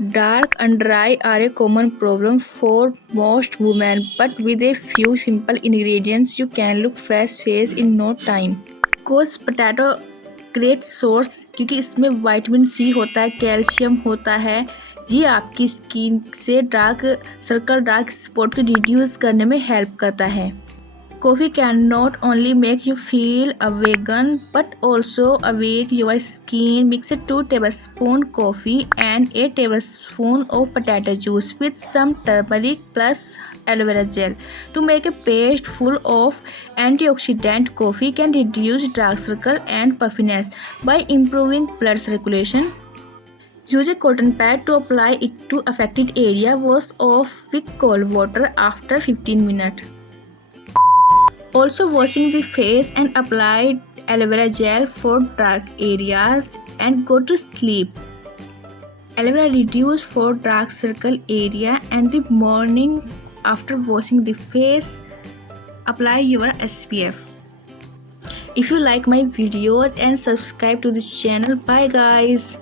Dark under eye are a common problem for most women, but with a few simple ingredients, you can look fresh face in no time. Cause potato great source क्योंकि इसमें vitamin C होता है, calcium होता है। ये आपकी skin से dark circle, dark spot को रिड्यूस करने में हेल्प करता है। Coffee can not only make you feel awakened but also awake your skin. Mix 2 tablespoons coffee and a tablespoon of potato juice with some turmeric plus aloe vera gel to make a paste full of antioxidant. Coffee can reduce dark circle and puffiness by improving blood circulation. Use a cotton pad to apply it to affected area. Wash off with cold water after 15 minutes. Also washing the face and apply aloe vera gel for dark areas and go to sleep. Aloe vera reduce for dark circle area and the morning after washing the face apply your SPF. If you like my videos and subscribe to this channel. Bye guys.